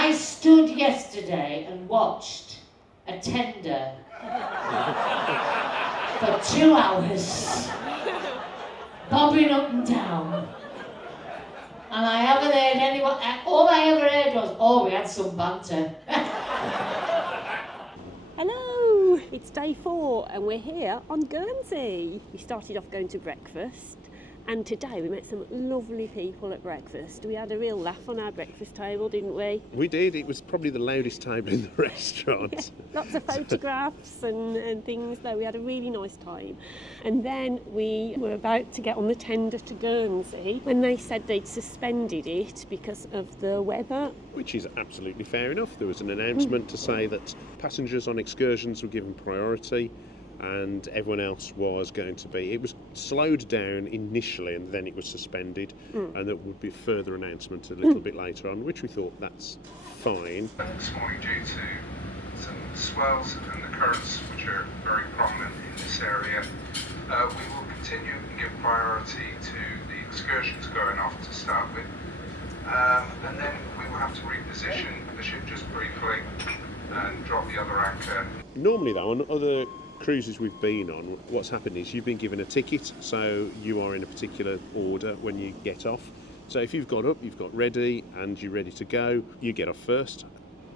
I stood yesterday and watched a tender for 2 hours, bobbing up and down. And I haven't heard anyone, all I ever heard was, oh, we had some banter. Hello, it's day 4 and we're here on Guernsey. We started off going to breakfast and today we met some lovely people at breakfast. We had a real laugh on our breakfast table, didn't we? We did. It was probably the loudest table in the restaurant. Yeah, lots of photographs and things, though. We had a really nice time. And then we were about to get on the tender to Guernsey when they said they'd suspended it because of the weather. Which is absolutely fair enough. There was an announcement to say that passengers on excursions were given priority and everyone else was going to be. It was slowed down initially and then it was suspended, and there would be a further announcement a little bit later on, which we thought that's fine. This morning, due to some swells and the currents which are very prominent in this area, we will continue and give priority to the excursions going off to start with, and then we will have to reposition the ship just briefly and drop the other anchor. Normally though, on other cruises we've been on, what's happened is you've been given a ticket, so you are in a particular order when you get off. So if you've got up, you've got ready and you're ready to go, you get off first.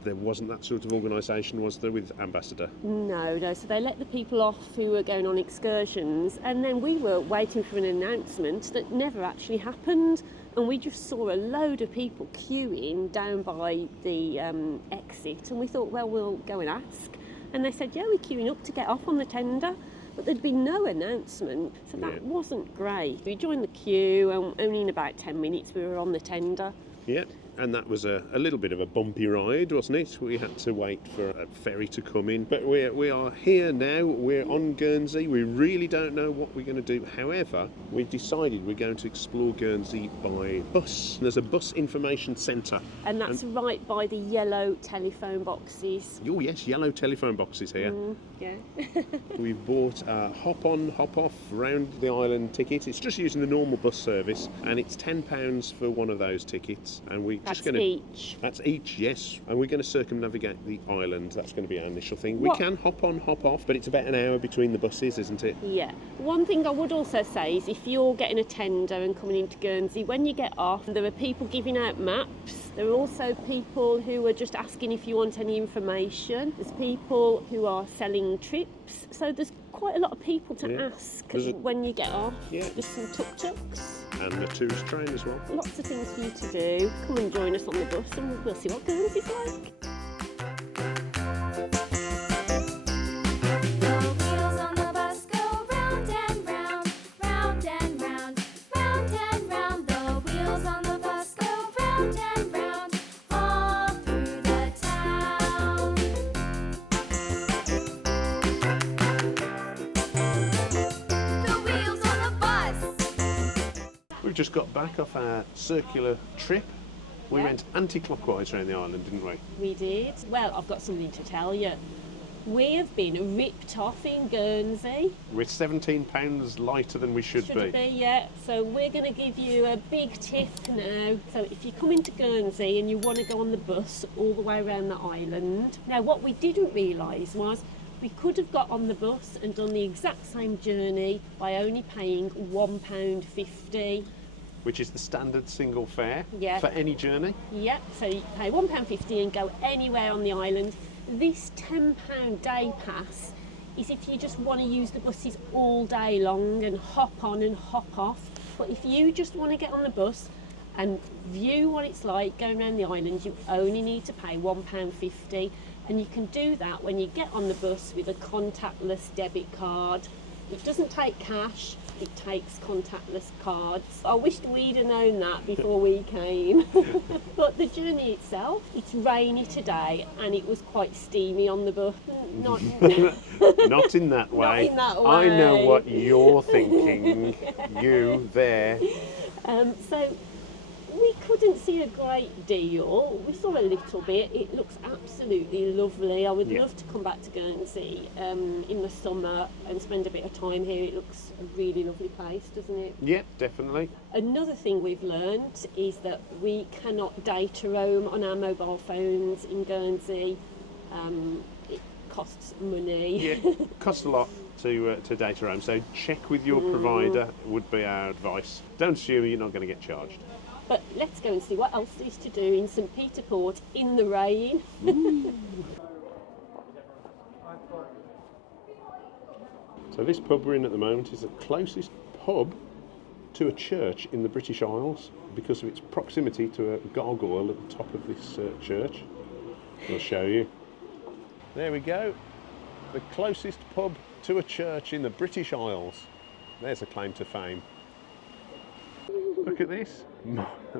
There wasn't that sort of organisation, was there, with Ambassador? No, so they let the people off who were going on excursions and then we were waiting for an announcement that never actually happened, and we just saw a load of people queuing down by the exit and we thought, well, we'll go and ask. And they said, yeah, we're queuing up to get off on the tender, but there'd been no announcement, so that wasn't great. We joined the queue and only in about 10 minutes we were on the tender. Yeah, and that was a little bit of a bumpy ride, wasn't it? We had to wait for a ferry to come in, but we are here now, we're on Guernsey. We really don't know what we're going to do. However, we've decided we're going to explore Guernsey by bus. There's a bus information centre. And that's right by the yellow telephone boxes. Oh yes, yellow telephone boxes here. Yeah. We've bought a hop-on, hop-off round the island ticket. It's just using the normal bus service, and it's £10 for one of those tickets. And we're just going to... each? That's each, yes. And we're going to circumnavigate the island. That's going to be our initial thing. We can hop on, hop off, but it's about an hour between the buses, isn't it? Yeah. One thing I would also say is if you're getting a tender and coming into Guernsey, when you get off, there are people giving out maps. There are also people who are just asking if you want any information. There's people who are selling trips. So there's quite a lot of people to ask when you get off. Yeah. There's some tuk-tuks. And the tourist train as well. Lots of things for you to do. Come and join us on the bus and we'll see what Guernsey's like. We've just got back off our circular trip. We went anti-clockwise around the island, didn't we? We did. Well, I've got something to tell you. We have been ripped off in Guernsey. We're £17 lighter than we should be. Yeah. So we're going to give you a big tip now. So if you come into Guernsey and you want to go on the bus all the way around the island. Now, what we didn't realise was we could have got on the bus and done the exact same journey by only paying £1.50. Which is the standard single fare for any journey. Yeah, so you pay £1.50 and go anywhere on the island. This £10 day pass is if you just want to use the buses all day long and hop on and hop off. But if you just want to get on the bus and view what it's like going around the island, you only need to pay £1.50. And you can do that when you get on the bus with a contactless debit card. It doesn't take cash, it takes contactless cards. I wished we'd have known that before we came. But the journey itself, it's rainy today and it was quite steamy on the bus. Not in that way. Not in that way. I know what you're thinking. You there. So We couldn't see a great deal. We saw a little bit. It looks absolutely lovely. I would love to come back to Guernsey in the summer and spend a bit of time here. It looks a really lovely place, doesn't it? Yeah, definitely. Another thing we've learnt is that we cannot data roam on our mobile phones in Guernsey. It costs money. Yeah, costs a lot to data roam, so check with your provider would be our advice. Don't assume you're not going to get charged. But let's go and see what else there is to do in St Peter Port in the rain. So this pub we're in at the moment is the closest pub to a church in the British Isles because of its proximity to a gargoyle at the top of this church. I'll show you. There we go. The closest pub to a church in the British Isles. There's a claim to fame. Look at this.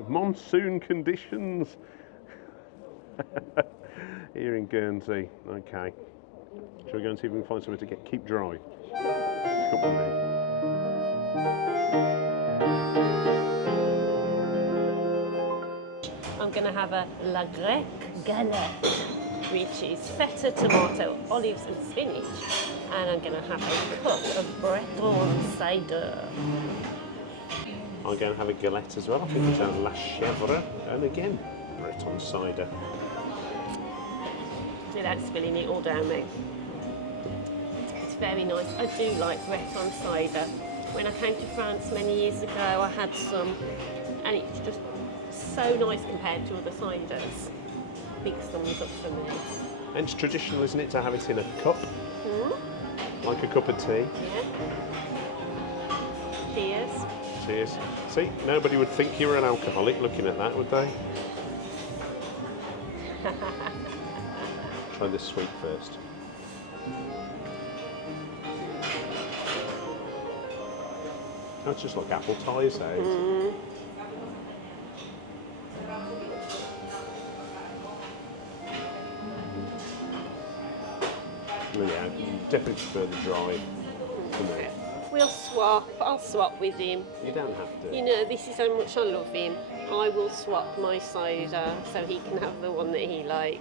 Monsoon conditions here in Guernsey. Okay. Shall we go and see if we can find somewhere to keep dry? Come on then. I'm going to have a La Grecque galette, which is feta, tomato, olives and spinach. And I'm going to have a cup of Breton cider. I'm going to have a galette as well. I think it's a La Chèvre. And again, Breton cider. Without spilling it all down me. It's very nice. I do like Breton cider. When I came to France many years ago, I had some, and it's just so nice compared to other ciders. Big thumbs up for me. And it's traditional, isn't it, to have it in a cup? Like a cup of tea. Yeah. Cheers. Cheers. See, nobody would think you were an alcoholic looking at that, would they? Try this sweet first. Oh, it's just like apple ties, eh? Yeah, definitely prefer the dry to me. We'll swap. I'll swap with him. You don't have to. You know, this is how much I love him. I will swap my cider so he can have the one that he likes.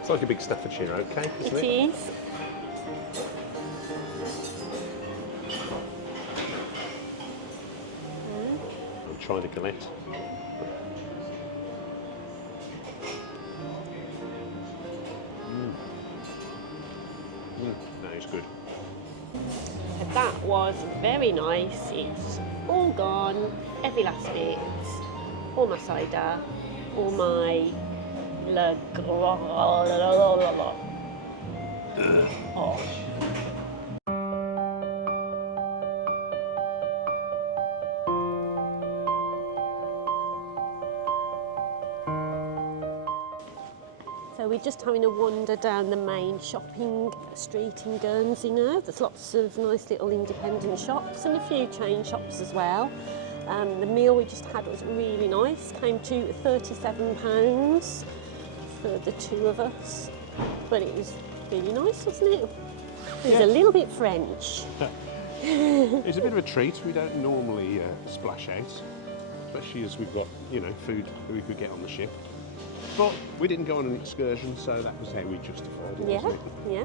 It's like a big Staffordshire oat cake, isn't it? It is. I'll try the galette. That is good. That was very nice. It's all gone, every last bit. All my cider, all my oh. So we're just having a wander down the main shopping street in Guernsey now. There's lots of nice little independent shops and a few chain shops as well. The meal we just had was really nice. Came to £37 for the two of us. But it was really nice, wasn't it? It was a little bit French. It's a bit of a treat. We don't normally splash out, especially as we've got, you know, food that we could get on the ship. But we didn't go on an excursion, so that was how we justified it, wasn't it? Yeah.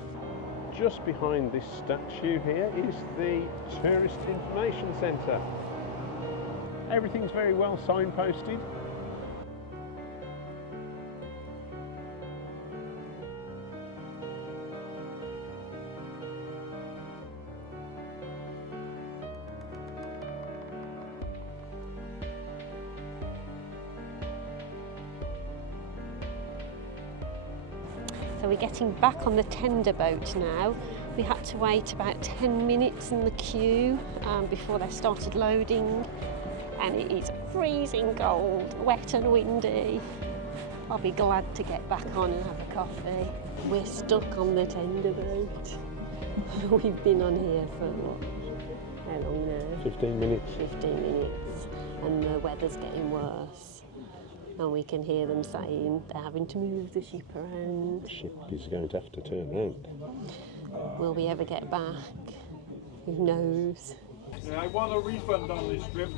Just behind this statue here is the Tourist Information Centre. Everything's very well signposted. So we're getting back on the tender boat now. We had to wait about 10 minutes in the queue before they started loading. And it is freezing cold, wet and windy. I'll be glad to get back on and have a coffee. We're stuck on the tender boat. We've been on here for what? How long now? 15 minutes. 15 minutes. And the weather's getting worse. And we can hear them saying they're having to move the ship around. The ship is going to have to turn around. Will we ever get back? Who knows? Yeah, I want a refund on this trip.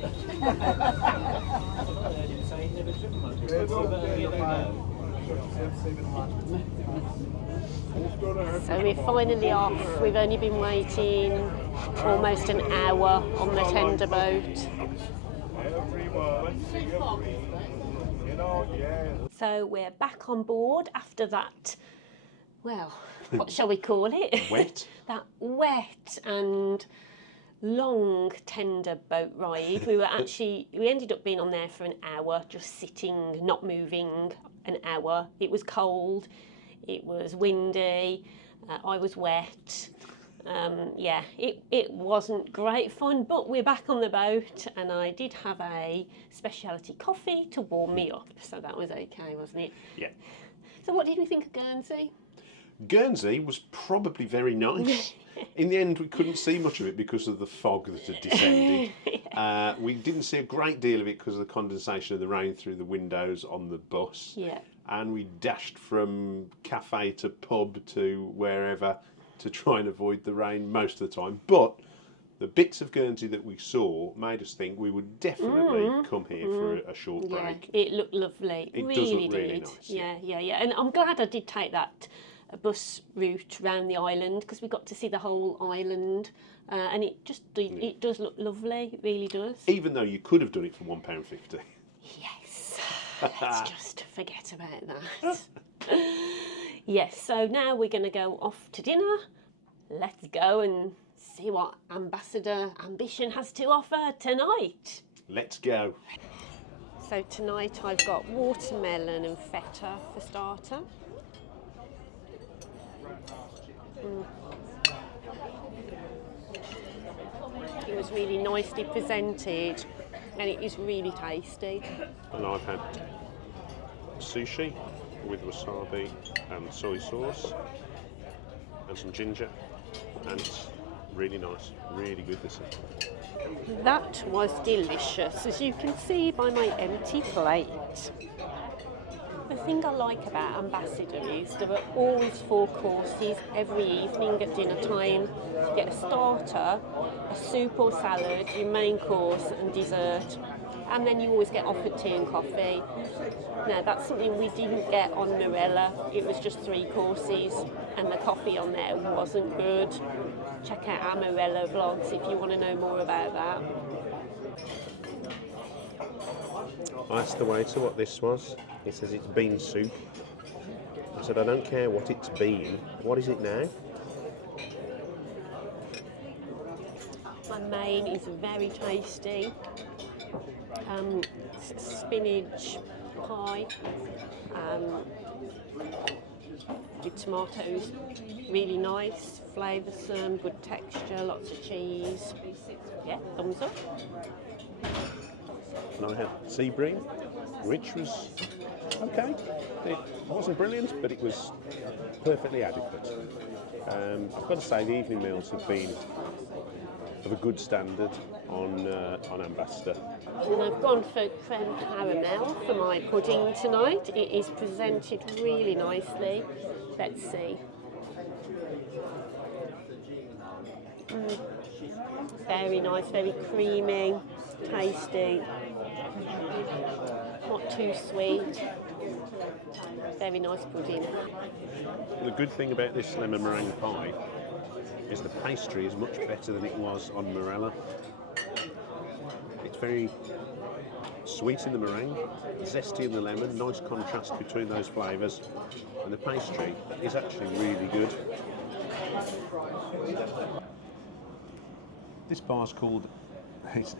So we're finally off. We've only been waiting almost an hour on the tender boat. So we're back on board after that, well, what shall we call it? Wet. That wet and long tender boat ride. We ended up being on there for an hour, just sitting, not moving, an hour. It was cold, it was windy, I was wet. Yeah, it wasn't great fun, but we're back on the boat and I did have a specialty coffee to warm me up, so that was okay, wasn't it? Yeah. So what did we think of Guernsey? Guernsey was probably very nice. In the end, we couldn't see much of it because of the fog that had descended. We didn't see a great deal of it because of the condensation of the rain through the windows on the bus. Yeah. And we dashed from cafe to pub to wherever to try and avoid the rain most of the time. But the bits of Guernsey that we saw made us think we would definitely come here for a short break. It looked lovely. It really does look really did. nice. Yeah. And I'm glad I did take that bus route around the island because we got to see the whole island, and it does look lovely. It really does. Even though you could have done it for £1.50. Yes. Let's just forget about that. Yes. So now we're going to go off to dinner. Let's go and see what Ambassador Ambition has to offer tonight. Let's go. So tonight I've got watermelon and feta for starter. It was really nicely presented and it is really tasty. And I've had sushi with wasabi and soy sauce and some ginger, and it's really nice, really good this is. That was delicious, as you can see by my empty plate. The thing I like about Ambassador is there are always 4 courses every evening at dinner time. You get a starter, a soup or salad, your main course and dessert. And then you always get offered tea and coffee. Now that's something we didn't get on Morella. It was just 3 courses and the coffee on there wasn't good. Check out our Morella vlogs if you want to know more about that. I asked the waiter what this was. He says it's bean soup. I said, I don't care what it's been. What is it now? My main is very tasty. Spinach pie with tomatoes, really nice, flavoursome, good texture, lots of cheese. Yeah, thumbs up. And I had sea bream, which was okay. It wasn't brilliant, but it was perfectly adequate. I've got to say the evening meals have been of a good standard on Ambassador. And I've gone for creme caramel for my pudding tonight. It is presented really nicely. Let's see. Very nice, very creamy, tasty. Not too sweet. Very nice pudding. The good thing about this lemon meringue pie is the pastry is much better than it was on Morella. It's very sweet in the meringue, zesty in the lemon, nice contrast between those flavours, and the pastry is actually really good. This bar's called, it's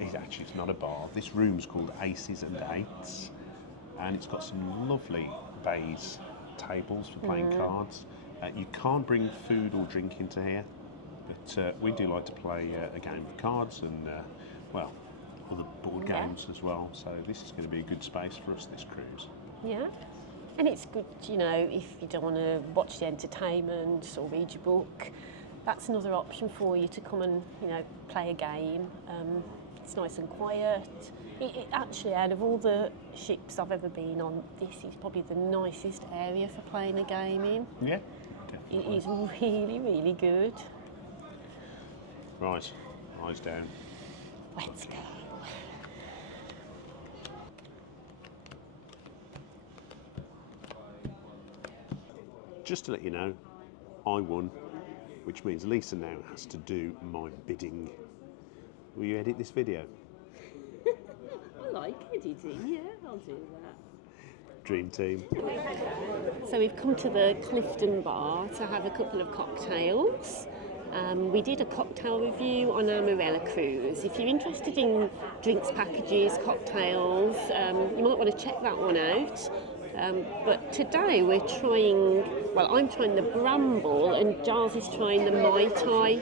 not a bar, this room's called Aces and Eights, and it's got some lovely baize tables for playing cards. You can't bring food or drink into here, but we do like to play a game of cards and, well, other board games as well, so this is going to be a good space for us, this cruise. Yeah, and it's good, you know, if you don't want to watch the entertainment or read your book, that's another option for you to come and, you know, play a game. It's nice and quiet. It actually, out of all the ships I've ever been on, this is probably the nicest area for playing a game in. Yeah, definitely. It is really, really good. Right, eyes down. Let's go. Just to let you know, I won, which means Lisa now has to do my bidding. Will you edit this video? I like editing, yeah, I'll do that. Dream team. So we've come to the Clifton Bar to have a couple of cocktails. We did a cocktail review on our Morella cruise. If you're interested in drinks packages, cocktails, you might want to check that one out. But today we're trying, well, I'm trying the Bramble and Giles is trying the Mai Tai.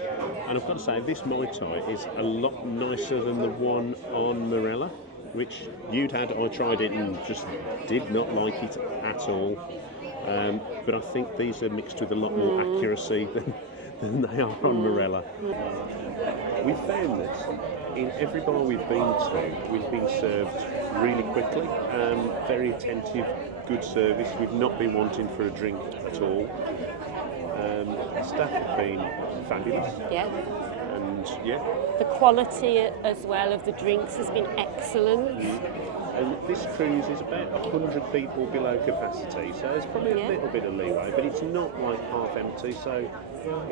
And I've got to say, this Mai Tai is a lot nicer than the one on Morella, which you'd had. I tried it and just did not like it at all. But I think these are mixed with a lot more accuracy than they are on Morella. We've found that in every bar we've been served really quickly, very attentive, good service. We've not been wanting for a drink at all. The staff have been fabulous. Yeah. And yeah. The quality as well of the drinks has been excellent. And this cruise is about 100 people below capacity, so there's probably a little bit of leeway, but it's not like half empty, so,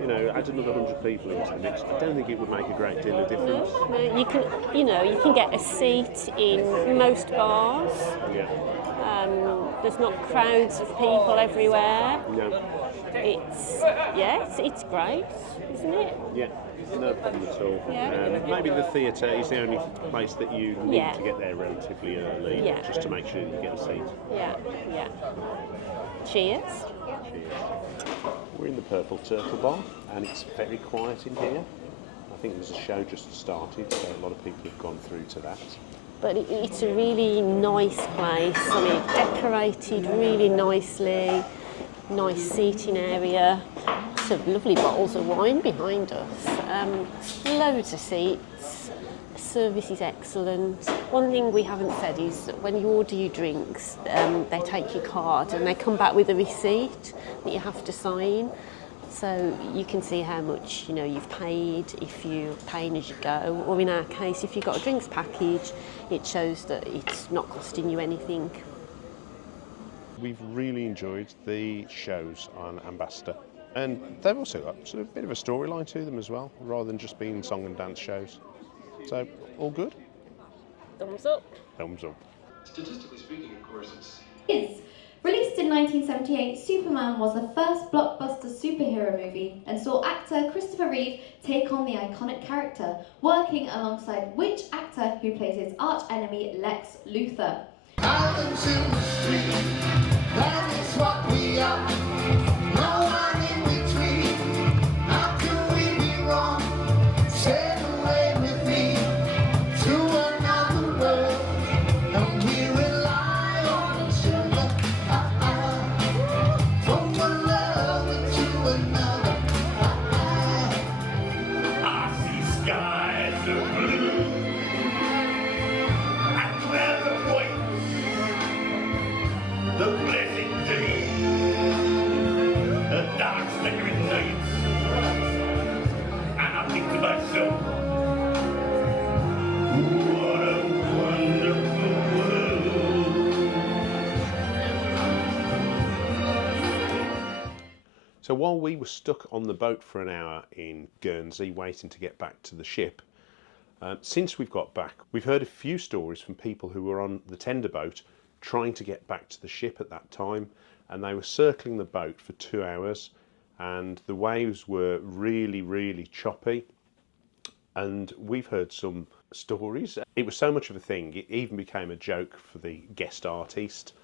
you know, add another 100 people into the mix. I don't think it would make a great deal of difference. No, you can, you can get a seat in most bars. Yeah. There's not crowds of people everywhere. No. It's great, isn't it? Yeah. No problem at all. Yeah. Maybe the theatre is the only place that you need to get there relatively early, just to make sure you get a seat. Yeah. Cheers. Cheers. We're in the Purple Turtle Bar, and it's very quiet in here. I think there's a show just started, so a lot of people have gone through to that. But it's a really nice place. I mean, decorated really nicely. Nice seating area. Some lovely bottles of wine behind us. Loads of seats. Service is excellent. One thing we haven't said is that when you order your drinks, they take your card and they come back with a receipt that you have to sign. So you can see how much you've paid if you're paying as you go, or in our case, if you've got a drinks package, it shows that it's not costing you anything. We've really enjoyed the shows on Ambassador, and they've also got sort of a bit of a storyline to them as well, rather than just being song and dance shows. So, all good? Thumbs up. Thumbs up. Statistically speaking, of course, it's... Released in 1978, Superman was the first blockbuster superhero movie and saw actor Christopher Reeve take on the iconic character, working alongside which actor who plays his arch enemy Lex Luthor? Islands in the street, that is what we are. No one in between. How can we be wrong? Sail away with me to another world, and we rely on each other. From one lover to another. I see skies of blue and clever white. The blessed day, the dark flickering nights, and I think to myself, what a wonderful world. So while we were stuck on the boat for an hour in Guernsey waiting to get back to the ship, since we've got back, we've heard a few stories from people who were on the tender boat trying to get back to the ship at that time, and they were circling the boat for 2 hours, and the waves were really, really choppy. And we've heard some stories. It was so much of a thing, it even became a joke for the guest artist.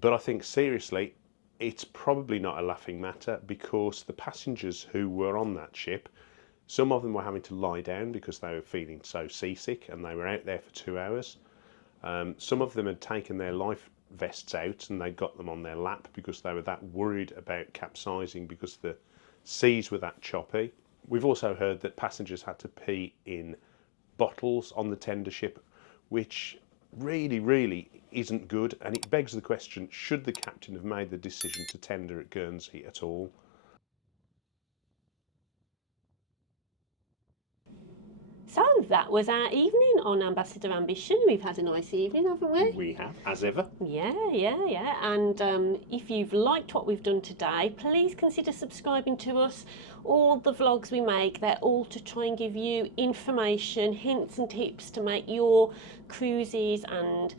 But I think seriously, it's probably not a laughing matter, because the passengers who were on that ship, some of them were having to lie down because they were feeling so seasick, and they were out there for 2 hours. Some of them had taken their life vests out and they got them on their lap because they were that worried about capsizing because the seas were that choppy. We've also heard that passengers had to pee in bottles on the tender ship, which really isn't good, and it begs the question, should the captain have made the decision to tender at Guernsey at all? that was our evening on Ambassador Ambition. We've had a nice evening, haven't we? We have, as ever. Yeah. And if you've liked what we've done today, please consider subscribing to us. All the vlogs we make, they're all to try and give you information, hints and tips to make your cruises and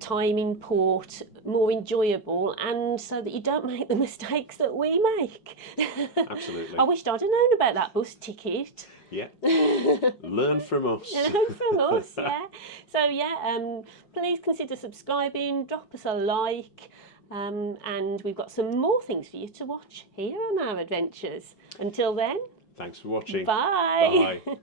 time in port more enjoyable, and so that you don't make the mistakes that we make. Absolutely. I wished I'd have known about that bus ticket. Yeah. Learn from us. Learn from us, yeah. So please consider subscribing, drop us a like, and we've got some more things for you to watch here on our adventures. Until then, Thanks for watching. bye. Bye.